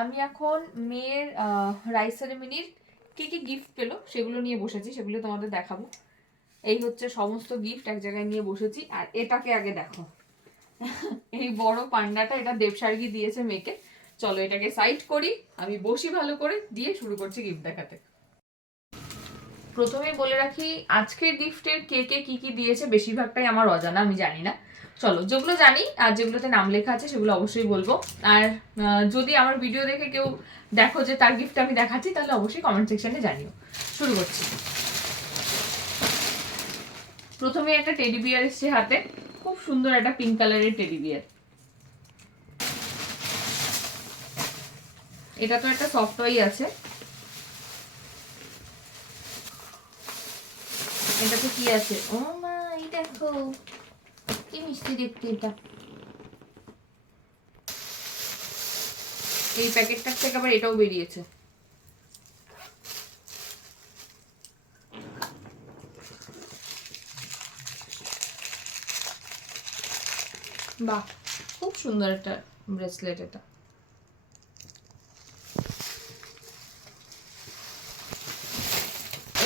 আমি এখন মেয়ের রাইস সেরেমনির কি কি গিফট পেলো সেগুলো নিয়ে বসেছি, সেগুলো তোমাদের দেখাবো। এই হচ্ছে সমস্ত গিফট এক জায়গায় নিয়ে বসেছি। আর এটাকে আগে দেখো, এই বড় পান্ডাটা, এটা দেবসার্গী দিয়েছে মেয়েকে। চলো এটাকে সাইড করি, আমি বসি ভালো করে, দিয়ে শুরু করছি গিফট দেখাতে। প্রথমেই বলে রাখি, আজকের গিফটের কে কে কি কি দিয়েছে বেশিরভাগটাই আমার অজানা, আমি জানি না। চলো যেগুলো জানি আর যেগুলোতে নাম লেখা আছে সেগুলো অবশ্যই বলবো। আর যদি আমার ভিডিও দেখে কেউ দেখো যে তার গিফট আমি দেখাচ্ছি, তাহলে অবশ্যই কমেন্ট সেকশনে জানিও। শুরু করছি। প্রথমে একটা টেডি বিয়ার এসছে হাতে, খুব সুন্দর একটা পিঙ্ক কালারের টেডি বিয়ার। এটা তো একটা সফট টয় আছে। এটাতে কি আছে? ও মা, এই দেখো কি মিষ্টি দেখতে এটা। এই প্যাকেটটার থেকে আবার এটাও বেরিয়েছে। বাহ, খুব সুন্দর একটা ব্রেসলেট এটা।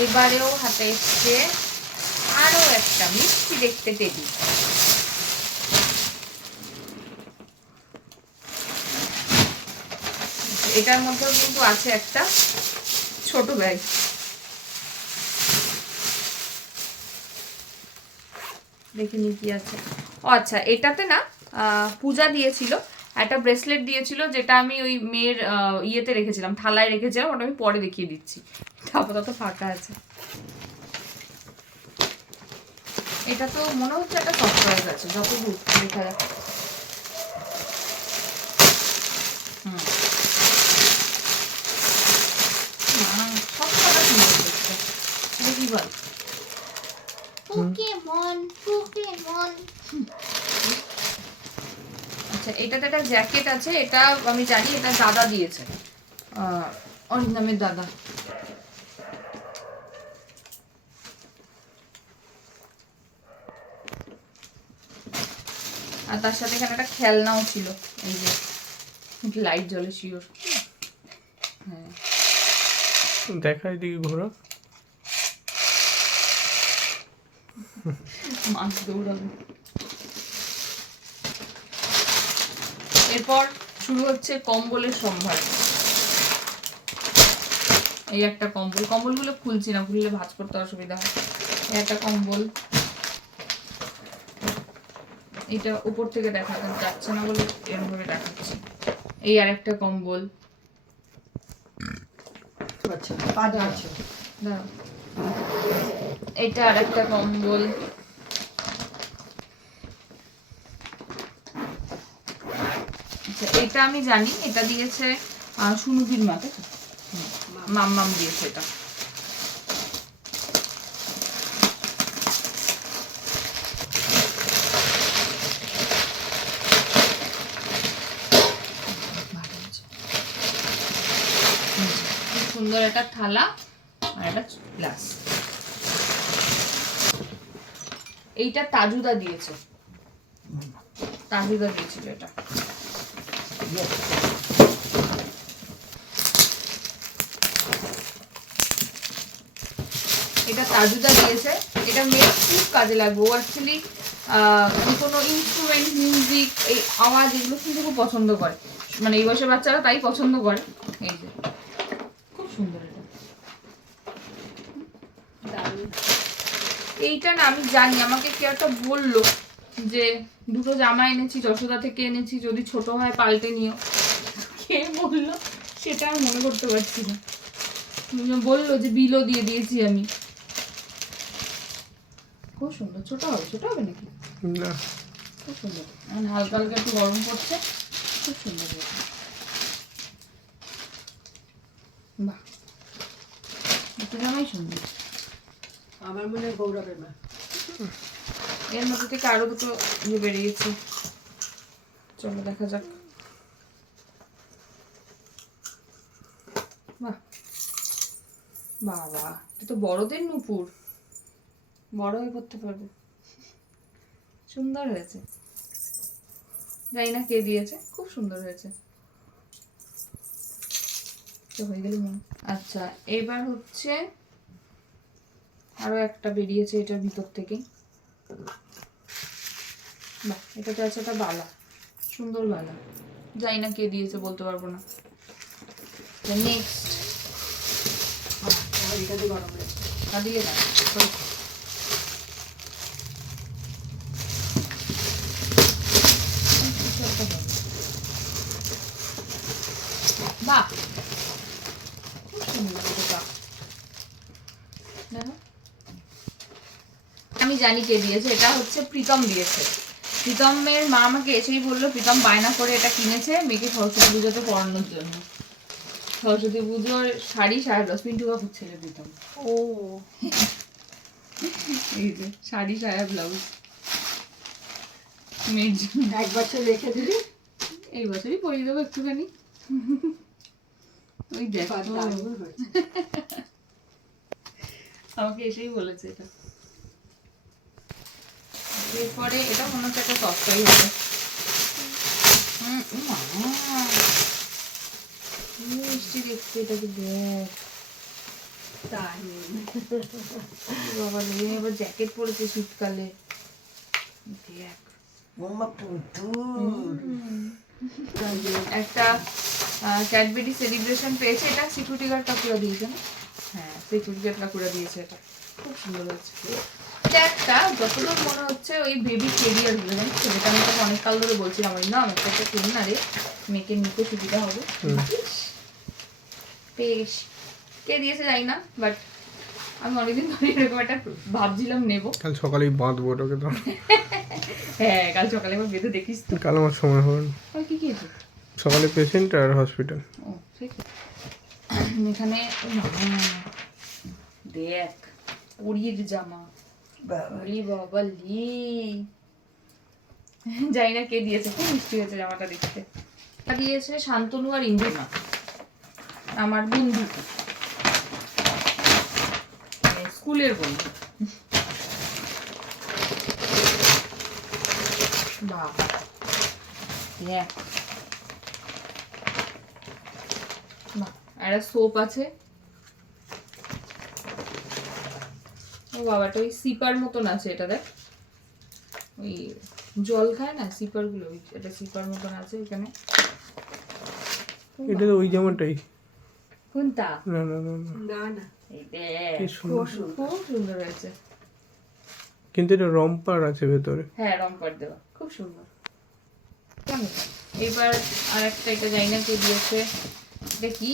এবারেও হাতে এসছে আরো একটা মিষ্টি দেখতে টেডি। এটার মধ্যে কিন্তু আছে একটা ছোট ব্যাগ। দেখিনি কি আছে। ও আচ্ছা, এটাতে না পূজা দিয়েছিল, একটা ব্রেসলেট দিয়েছিল, যেটা আমি ওই মেয়ের ইয়েতে রেখেছিলাম, থালায় রেখেছিলাম। ওটা আমি পরে দেখিয়ে দিচ্ছি, আপাতত ফাঁকা আছে। এটা তো মনে হচ্ছে একটা সফটওয়্যার আছে, যতদূর দেখা যাচ্ছে। সব কথা সুন্দর দেখতে, দেখি বল। Pokemon Pokemon. আচ্ছা, এটাতে একটা জ্যাকেট আছে, এটা আমি জানি, এটা দাদা দিয়েছে, অরিন্দমের দাদা। আর তার সাথে এখানে একটা খেলনাও ছিল, এই যে লাইট জ্বলে শিওর। হ্যাঁ, দেখাই দিকে ঘোরা, মাছ দৌড়াবে। এরপর শুরু হচ্ছে কম্বলের সম্ভার। এই একটা কম্বল, কম্বলগুলো খুলছি না, খুললে ভাঁজ করতে অসুবিধা হয়। এই একটা কম্বল, এটা উপর থেকে দেখাতে যাচ্ছে না বলে এরকম ভাবে দেখাচ্ছি। এই আর একটা কম্বল। এটা আর একটা কম্বল। এটা আমি জানি, এটা দিয়েছে সুনুদির মাকে, মাম্মাম দিয়েছে এটা। খুব সুন্দর একটা থালা আর একটা গ্লাস। এইটা তাজুদা দিয়েছে, তাজুদা দিয়েছিল এটা। এটা তাজুদা দিয়েছে, এটা মেয়ের খুব কাজে লাগবে। ও অ্যাকচুয়ালি মানে কোনো ইনস্ট্রুমেন্ট, মিউজিক, এই আওয়াজ এগুলো শুনতে খুব পছন্দ করে, মানে এই বয়সের বাচ্চারা তাই পছন্দ করে। এই যে খুব সুন্দর এটা। এইটা না আমি জানি, আমাকে কেউ একটা বললো যে দুটো জামা এনেছি, যশোদা থেকে এনেছি, যদি ছোট হয় পাল্টে নিও। কে বললো সেটা আর মনে করতে পারছি না। বললো যে বিলও দিয়ে দিয়েছি আমি। খুব সুন্দর। ছোট হবে, ছোট হবে নাকি? না, খুব সুন্দর। এখন হালকা হালকা একটু গরম পড়ছে, খুব সুন্দর। বাহ, একটু জামাই সুন্দর। আমার মনে হয় গৌরবের মা। এর মধ্যে থেকে আরো দুটো ইয়ে বেরিয়েছে, চলো দেখা যাক। বাহ, বাবা, এটা তো বড়দের নুপুর, বড় হয়ে করতে পারবে। সুন্দর হয়েছে, জানি না কে দিয়েছে, খুব সুন্দর হয়েছে। একটা হয়ে গেল। আচ্ছা এবার হচ্ছে আরো একটা বেরিয়েছে এটার ভিতর থেকে। বাহ, এটাতে আছে একটা বালা, সুন্দর বালা, জানি না কে দিয়েছে, বলতে পারবো না। নেক্সট আমার এটাতে গরম লাগছে। দিলে না বাহ, খুব সুন্দর এটা। দেখো, আমি জানি কে দিয়েছে, এটা হচ্ছে প্রীতম দিয়েছে। প্রীতমের মা আমাকে এসেই বললো প্রীতম বায়না করে এটা কিনেছে মেয়েকে সরস্বতী পুজোতে পড়ানোর জন্য। সরস্বতী পুজোর শাড়ি 10.5 মিনিট কাপড় ছেড়ে দিতাম। ও এই যে শাড়ি সায়া ব্লাউজ মেয়ের জন্য। 1 বছর রেখে দিবি। এই বছরই পরিয়ে দেবো একটুখানি। ওই দেখো, দারুণ হয়েছে। আমাকে এসেই বলেছে এটা। এরপরে এটা মনে হচ্ছে একটা সস্তাই হবে। মিষ্টি দেখতে, এটাকে দেখ তাই বাবা রে, এবার জ্যাকেট পরেছে শীতকালে, দেখ। একটা ক্যাডবেরি সেলিব্রেশন পেয়েছে, এটা সিকিউরিটি গার্ড কাকুরা দিয়েছে না? হ্যাঁ, সিকিউরিটি গার্ড কাকুরা দিয়েছে। এটা খুব সুন্দর হচ্ছে। এটা একটা যতদূর মনে হচ্ছে ওই বেবি কেরিয়ার গুলো, জানিস তো, যেটা আমি তোকে অনেক কাল ধরে বলছিলাম, আমি না আমার একটা কিন না রে, মেয়েকে নিতে সুবিধা হবে। বেশ, কে দিয়েছে জানি না, বাট আমি অনেকদিন ধরে এরকম একটা ভাবছিলাম নেবো। কাল সকালেই বাঁধবো ওটাকে তো। হ্যাঁ, কাল সকালে একবার বেঁধে দেখিস তো। কাল আমার সময় হবে না। কাল কি খেয়েছো? সকালে পেশেন্ট আর হসপিটাল। ও ঠিক আছে। এখানে দেখ পরির জামা, বলি বাবা লি, জানি না কে দিয়েছে, খুব মিষ্টি হয়েছে জামাটা দেখতে। দিয়েছে শান্তনু আর ইন্দুমা, আমার বন্ধু, স্কুলের বন্ধু। বাবা দেখ, একটা সোপ আছে। ও বাবাটা ওই সিপার মতন আছে, এটা দেখ, ওই জল খায় না সিপার গুলো, এটা সিপার মতন আছে এখানে। এটা তো ওই জামাটাই। কোনটা? না না না না, না না এই দেখ, কি সুন্দর। খুব সুন্দর হয়েছে। কিন্তু এটা রম্পার আছে ভেতরে। হ্যাঁ, রংপার দেওয়া, খুব সুন্দর। এবার আর একটা, এটা জানি না কে দিয়েছে, এটা কি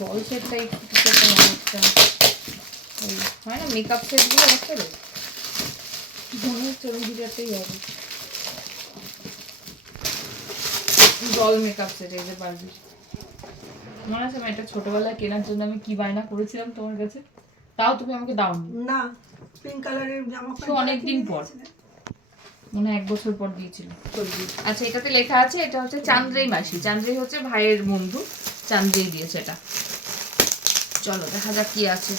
বল সেট টাইপ কিছু একটা মনে হচ্ছে, ওই হয় না মেকআপ সেট গুলো আছে রে, মনে হচ্ছে ওরকম কিছু একটাই হবে। জল মেকআপ সেট, এই যে বারবি, মনে আছে আমি এটা ছোটবেলায় কেনার জন্য আমি কি বায়না করেছিলাম তোমার কাছে, তাও তুমি আমাকে দাওনি। না, পিঙ্ক কালারের জামা তো অনেকদিন পর, মনে হয় 1 বছর পর দিয়েছিল। আচ্ছা, এটাতে লেখা আছে, এটা হচ্ছে চান্দ্রেই মাসি। চান্দ্রেই হচ্ছে ভাইয়ের বন্ধু, চান্দ্রেই দিয়েছে এটা। চলো দেখা যাক কি আছে।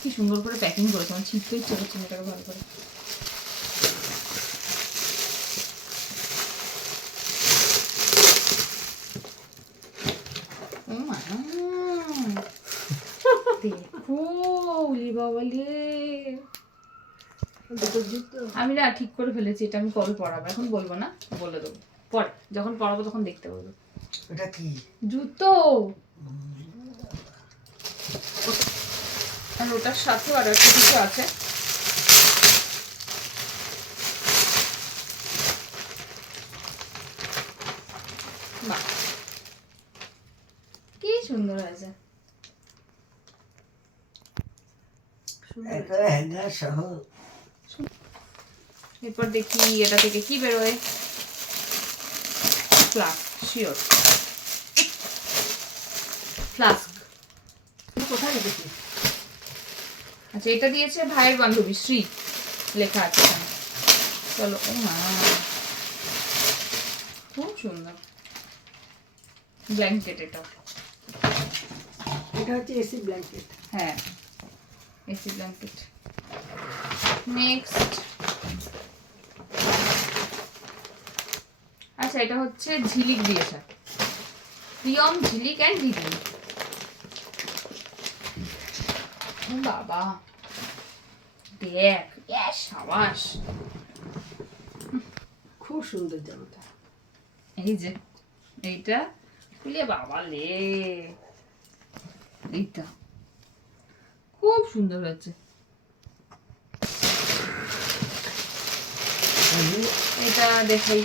কি সুন্দর করে প্যাকিং করেছে, আমার ছিটতে ইচ্ছে করছে এটাকে ভালো করে। ও মা, দেখো উলি বাবালে, আমি না ঠিক করে ফেলেছি এটা আমি কবে পড়াবো, এখন বলবো না, বলে দেবো পরে, যখন পড়াবো তখন দেখতে পাবো। এটা কি? জুতো। আর ওটার সাথে আর একটা কিছু আছে, বাহ কি সুন্দর হয়েছে। এরপর দেখি এটা থেকে কি বেরোয়। Flask, sure flask. কোথায় রেখেছিস? আচ্ছা, এটা দিয়েছে ভাইয়ের বান্ধবী শ্রী, লেখা আছে এখানে। চলো, ও মা খুব সুন্দর ব্ল্যাঙ্কেট। এটা এটা হচ্ছে এসি ব্ল্যাঙ্কেট। হ্যাঁ, এসি ব্ল্যাঙ্কেট। নেক্সট, আচ্ছা এটা হচ্ছে ঝিলিক দিয়েছে, প্রিয়ম ঝিলিক অ্যান্ড দিদি। বাবা দেখ, সাবাস। খুব সুন্দর জামাটা। এই যে এইটা খুলে বাবা লে, এইটা খুব সুন্দর হয়েছে। এটা দেখাই,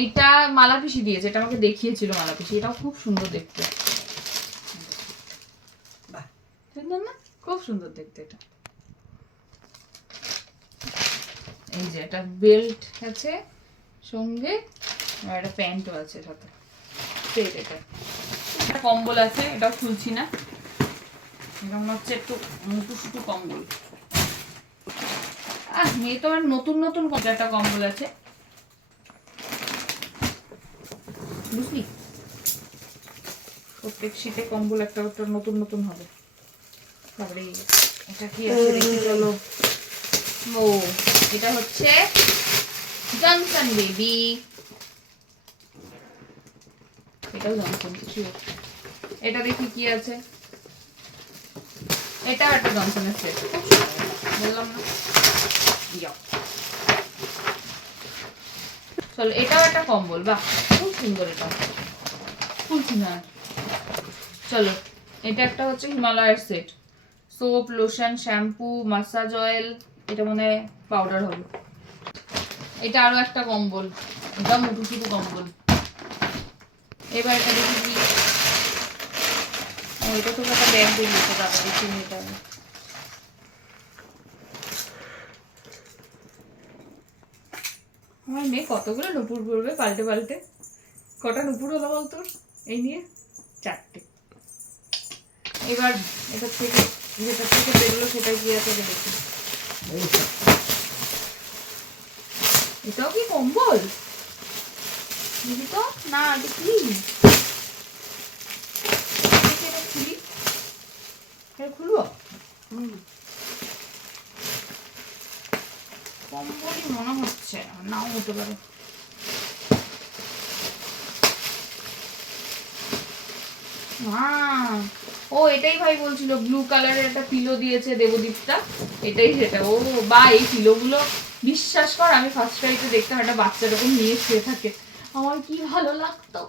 এইটা মালা পিসি দিয়েছে, এটা আমাকে দেখিয়েছিল মালা পিসি, এটাও খুব সুন্দর দেখতে। বাহ। সুন্দর না? খুব সুন্দর দেখতে এটা। এই যে এটা বেল্ট আছে সঙ্গে, আর একটা প্যান্টও আছে সাথে। এটা একটা কম্বল আছে, এটাও খুলছি না, এটা মনে হচ্ছে একটু মুটু সুটু কম্বল। মেয়ে তো আর নতুন নতুন একটা কম্বল আছে, বুঝলি? প্রত্যেক শীতে কম্বল একটা একটা নতুন নতুন হবে। তারপরে এটা কি আছে দেখি চলো। ও এটা হচ্ছে জনসন বেবি, এটাও জনসন কিছু। এটা দেখি কি আছে, এটা একটা জনসনের সেট, বললাম না। চলো এটাও একটা কম্বল, বাহ খুব সুন্দর, এটা খুলছি না। চলো এটা একটা হচ্ছে হিমালয়ের set, soap, lotion, shampoo, massage oil, এটা মনে হয় পাউডার হবে। এটা আরো একটা কম্বল, এটা মুটু টুটু কম্বল। এবার এটা দেখি কি, এটা তো একটা ব্যাগ বেরিয়েছে, তারপর দেখি এটা আমার মেয়ে কতগুলো নুপুর পরবে পাল্টে পাল্টে। কটা নুপুর হলো বলতো এই নিয়ে? 4টে। এবার এটা থেকে যেটা থেকে বেরোলো সেটা কি আছে দেখি। এটাও কি কম্বল? দেখি তো, না এটা কি? এটা খুলি, এটা খুলবো? কম্বলই মনে হচ্ছে, নাও হতে পারে। ও এটাই ভাই বলছিল, ব্লু কালারের একটা পিলো দিয়েছে দেবদীপটা, এটাই সেটা। ও বা এই পিলোগুলো বিশ্বাস কর আমি ফার্স্ট টাইমে দেখতাম একটা বাচ্চা এরকম নিয়ে শুয়ে থাকে, আমার কি ভালো লাগতো।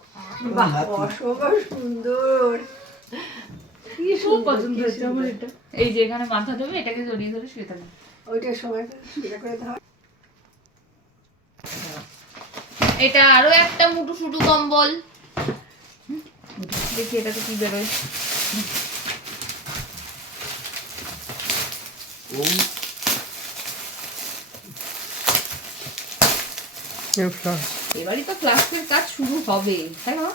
বাহ অসম্ভব সুন্দর, কি খুব পছন্দ হয়েছে আমার এটা। এই যে এখানে মাথা দেবে, এটাকে জড়িয়ে ধরে শুয়ে থাকে। ওইটার সময় এটা করে ধর। এটা আরো একটা মুটু সুটু কম্বল, দেখি এটাতে কি বেরোয়। এবারই তো ক্লাসের কাজ শুরু হবে, তাই না?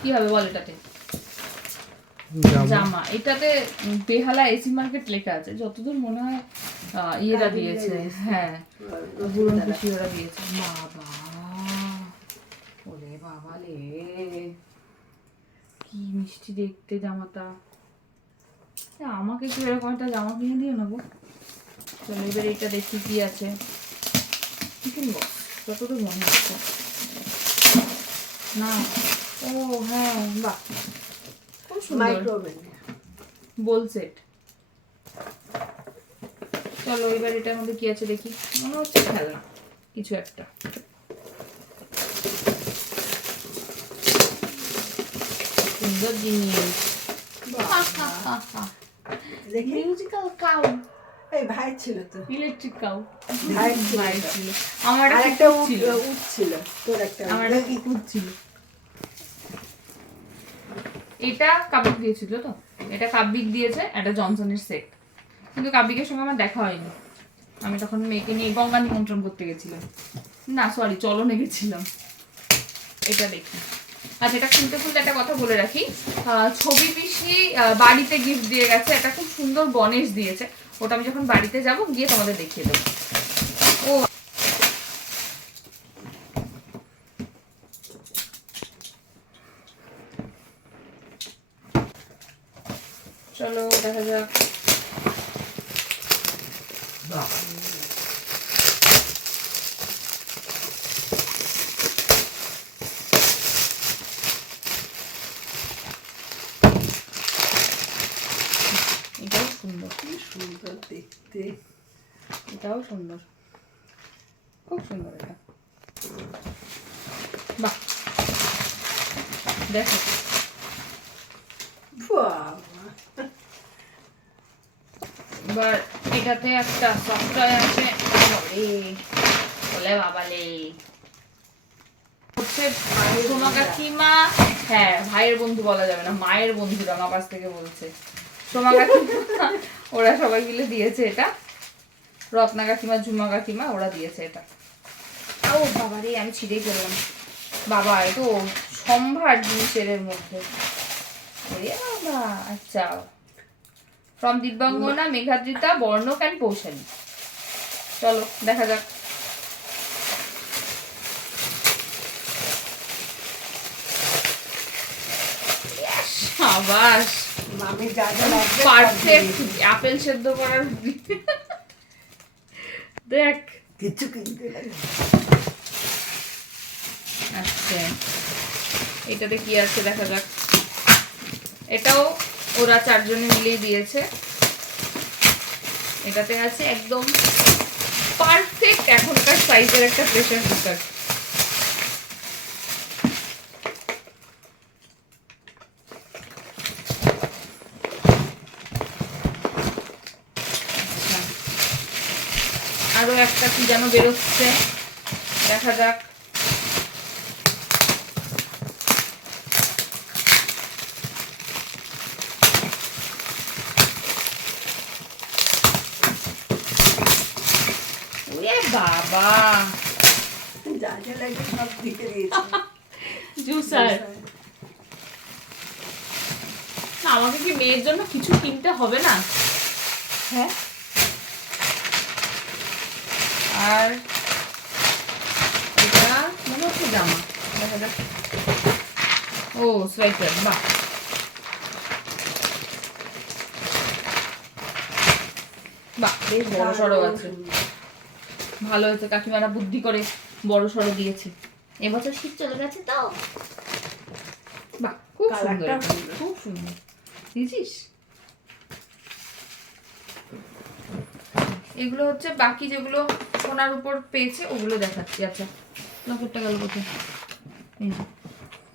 কি হবে বল এটাতে? জামা। এটাতে বেহালা এসি মার্কেট লেখা আছে, যতদূর মনে হয় ইয়েরা দিয়েছে। হ্যাঁ বুড়ন খুশি ওরা দিয়েছে। বাবা ওরে বাবা লে, কি মিষ্টি দেখতে জামাটা। আমাকে কি এরকম একটা জামা কিনে দিও না গো। চলো এবার এটা দেখি কি আছে, কি কিনবো যতদূর মনে হচ্ছে। না ও হ্যাঁ বাহ খুব সুন্দর বোল সেট। চলো এবার এটার মধ্যে কি আছে দেখি, মনে হচ্ছে খেলনা কিছু একটা। সুন্দর জিনিস, মিউজিক্যাল কাউ। এই ভাই ছিল তো, ইলেকট্রিক কাউ ভাই ছিল। আমার একটা ছিল, উঠছিল তোর একটা, আমার একটা কুকুর ছিল। এটা কাব্যিক দিয়েছিল তো, এটা কাব্যিক দিয়েছে, এটা জনসনের সেট। কিন্তু কাব্যিকের সঙ্গে আমার দেখা হয়নি, আমি তখন মেয়েকে নিয়ে গঙ্গা নিমন্ত্রণ করতে গেছিলাম, না সরি চলনে গেছিলাম। এটা দেখি। আচ্ছা এটা খুলতে খুলতে একটা কথা বলে রাখি, ছবি পিসি বাড়িতে গিফট দিয়ে গেছে, এটা খুব সুন্দর গণেশ দিয়েছে, ওটা আমি যখন বাড়িতে যাব গিয়ে তোমাদের দেখিয়ে দেবো। ও চলো দেখা যাক। সুন্দর, কি সুন্দর দেখতে। এটাও সুন্দর, খুব সুন্দর এটা। বাহ, দেখো বাবা, এবার এটাতে একটা সফটওয়্যার আছে। বলে বাবালে হচ্ছে সোমা কাকিমা, হ্যাঁ ভাইয়ের বন্ধু বলা যাবে না, মায়ের বন্ধুরা আমার কাছ থেকে বলছে। সোমা কাকিমা ওরা সবাই মিলে দিয়েছে এটা, রত্না কাকিমা, ঝুমা কাকিমা ওরা দিয়েছে এটা। ও বাবা রে, আমি ছিঁড়েই ফেললাম। বাবা এ তো সম্ভার জিনিসের এর মধ্যে। ওরে বাবা, আচ্ছা, ফ্রম দিব্যাঙ্গনা, মেঘাদ্রিতা, বর্ণক অ্যান্ড পৌশালী। চলো দেখা যাক। সাবাস, মামি যা যা লাগবে সব পারফেক্ট দিয়েছে। আপেল সেদ্ধ করার। দেখ, কিছু কিনতে লাগে। আচ্ছা এটাতে কি আছে দেখা যাক। এটাও ওরা চারজনে মিলিয়ে দিয়েছে। এটাতে আছে একদম পারফেক্ট এখনকার সাইজের একটা প্রেসার কুকার। আচ্ছা, আরো একটা কি যেন বেরোচ্ছে, দেখা যাক। ওরে বাবা, যা যা লাগে সব দিয়ে দিয়েছে। জুসার। না, আমাকে কি মেয়ের জন্য কিছু কিনতে হবে না? হ্যাঁ, আর এটা মনে হচ্ছে জামা, দেখা যাক। ও সোয়েটার, বাহ বাহ, বেশ বড় সড়ো আছে, ভালো হয়েছে। কাকিমারা বুদ্ধি করে বড় সড়ো দিয়েছে। এবছর শীত চলে গেছে তো। বাহ, খুব সুন্দর, কালারটা এটা, সুন্দর। খুব সুন্দর। বুঝিস, এগুলো হচ্ছে বাকি যেগুলো সোনার উপর পেয়েছে ওগুলো দেখাচ্ছি। আচ্ছা, লকেটটা গেল কোথায়? এই যে,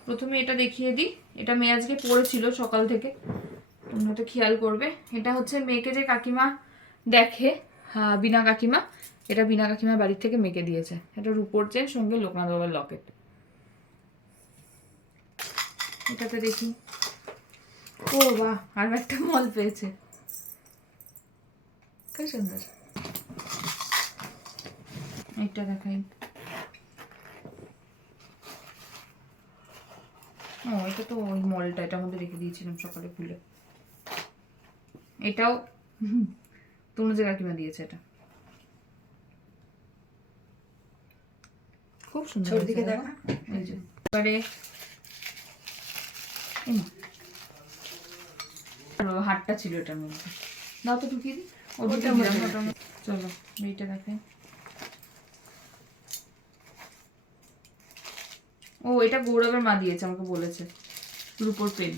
প্রথমে এটা দেখিয়ে দিই। এটা মেয়ে আজকে পড়েছিল সকাল থেকে, তোমরা তো খেয়াল করবে। এটা হচ্ছে মেয়েকে যে কাকিমা দেখে, বিনা কাকিমা, এটা বিনা কাকিমার বাড়ির থেকে মেয়েকে দিয়েছে। এটা রূপোর চেন, সঙ্গে লোকনাথ বাবার লকেট। এটাতে দেখি, ও বাহ, আর একটা মল পেয়েছে, কি সুন্দর। এটা দেখাই। ও, এটা তো ওই মলটা, এটার মধ্যে রেখে দিয়েছিলাম সকালে খুলে। এটাও তনুজা কাকিমা দিয়েছে। এটা খুব সুন্দর ছোট হয়েছে, দিকে দেখো। দেখা। এই যে, এবারে এই নাও। আর ও হাটটা ছিল এটার মধ্যে, দাও তো ঢুকিয়ে দিই। ওটার মধ্যে চলো এইটা দেখাই। ও, এটা গৌরবের মা দিয়েছে, আমাকে বলেছে, রূপোর পেন।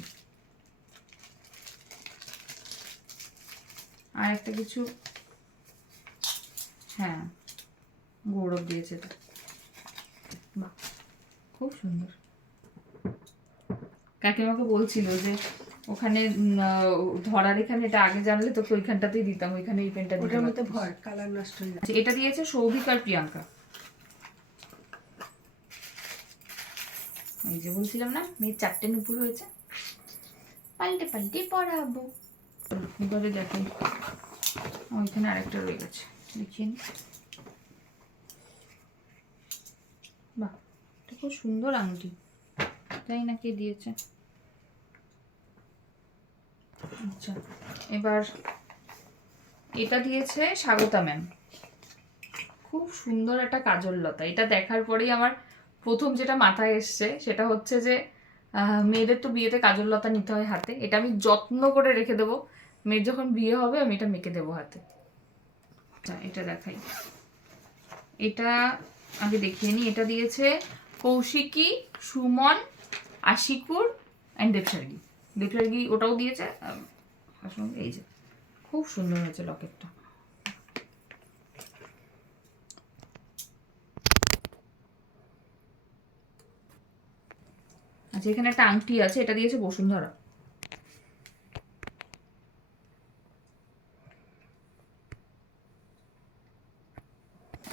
আর একটা কিছু, হ্যাঁ গৌরব দিয়েছে এটা। বাহ, খুব সুন্দর। কাকিমাকে বলছিল যে ওখানে ধরার এখানে এটা আগে জানলে তোকে ওইখানটাতেই দিতাম, ওইখানে এই পেনটা দিতে ওটার মধ্যে পারতিস। ভর কালার নষ্ট হয়ে যায়। আচ্ছা, এটা দিয়েছে সৌভিক আর প্রিয়াঙ্কা। এই যে বলছিলাম না, মেয়ের 4টে নুপুর হয়েছে, পাল্টে পাল্টে পড়াবো। এবারে দেখাই, ওইখানে আরেকটা রয়ে গেছে, দেখিয়ে নি। বাহ, এটা খুব সুন্দর আংটি, তাই না? কে দিয়েছে? আচ্ছা, এবার এটা দিয়েছে স্বাগতা ম্যাম। খুব সুন্দর একটা কাজল লতা। এটা দেখার পরেই আমার প্রথম যেটা মাথায় এসছে সেটা হচ্ছে যে মেয়েদের তো বিয়েতে কাজল লতা নিতে হয় হাতে। এটা আমি যত্ন করে রেখে দেবো, মেয়ের যখন বিয়ে হবে আমি এটা মেখে দেবো হাতে। আচ্ছা, এটা দেখাই। এটা আগে দেখিয়ে নিই। এটা দিয়েছে কৌশিকী, সুমন, আশিকুর অ্যান্ড দেবসার্গী। দেবসার্গী ওটাও দিয়েছে। এই যে খুব সুন্দর হয়েছে লকেটটা। আচ্ছা, এখানে একটা আংটি আছে, এটা দিয়েছে বসুন্ধরা।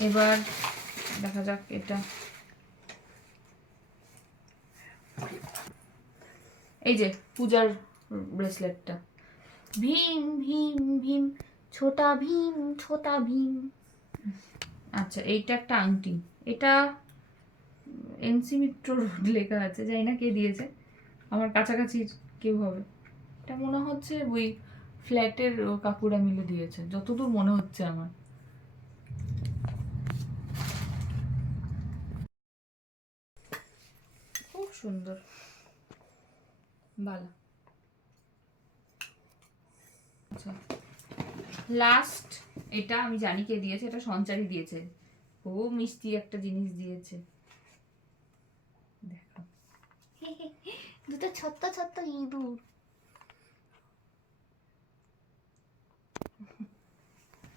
এবার দেখা যাক এটা, এই যে পূজার ব্রেসলেটটা, ভীম ভীম ভীম ছোটা ভীম ছোটা ভীম। আচ্ছা, এইটা একটা আংটি, এটা এনসি মিত্র রোড লেখা আছে, জানি না কে দিয়েছে, আমার কাছাকাছি কেউ হবে। এটা মনে হচ্ছে ওই ফ্ল্যাটের কাকুরা মিলে দিয়েছে, যতদূর মনে হচ্ছে আমার। খুব সুন্দর ভালো। আচ্ছা, লাস্ট এটা আমি জানি কে দিয়েছে, এটা সঞ্চারী দিয়েছে। ও মিষ্টি একটা জিনিস দিয়েছে, দেখো দুটো ছোট্ট ছোট্ট ইঁদুর।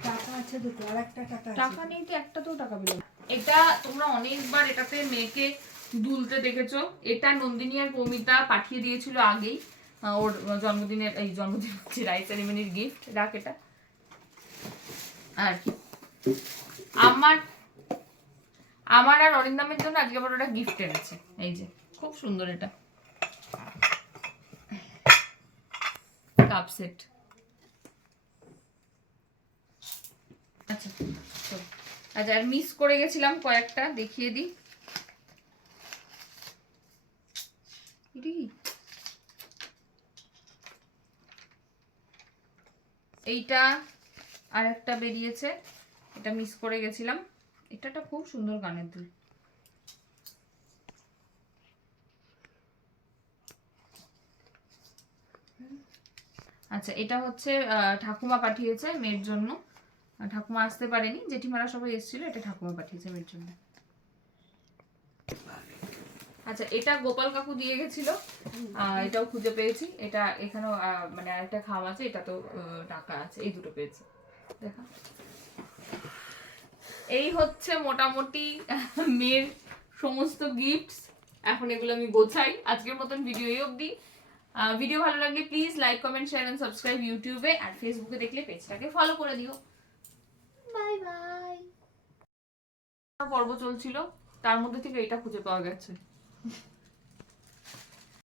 টাকা আছে দুটো, আর একটা টাকা টাকা নেই তো, একটাতেও টাকা পেল না। এটা তোমরা অনেকবার এটাতে মেয়েকে দুলতে দেখেছো। এটা নন্দিনী আর পৌমিতা পাঠিয়ে দিয়েছিল আগেই, ওর জন্মদিনের, এই জন্মদিন হচ্ছে রাইস সেরিমনির গিফট। রাখ এটা। আর আমার আমার আর অরিন্দামের জন্য আজকে আবার ওটা গিফট এনেছে, এই যে খুব সুন্দর এটা কাপ সেট। আচ্ছা চল। আচ্ছা, আর মিস করে গেছিলাম কয়েকটা, দেখিয়ে দিই। এইটা আর একটা বেরিয়েছে, এটা মিস করে গেছিলাম। এটা খুব সুন্দর কানের দুল। আচ্ছা, এটা হচ্ছে ঠাকুমা পাঠিয়েছে মেয়ের জন্য। ঠাকুমা আসতে পারেনি, জেঠিমারা সবাই এসেছিল, এটা ঠাকুমা পাঠিয়েছে মেয়ের জন্য। আচ্ছা, এটা গোপাল কাকু দিয়ে গেছিল, এটাও খুঁজে পেয়েছি। এটা এখানেও মানে আরেকটা খাম আছে, এটা তো টাকা আছে, এই দুটো পেয়েছি। দেখা, এই হচ্ছে মোটামুটি মেয়ের সমস্ত গিফটস। এখন এগুলো আমি গোছাই। আজকের মতন ভিডিও এই অবধি। ভিডিও ভালো লাগলে please like comment share and subscribe ইউটিউবে, আর ফেসবুকে দেখলে পেজটাকে ফলো করে দিও। Bye bye. পর্ব চলছিল, তার মধ্যে থেকে এটা খুঁজে পাওয়া গেছে।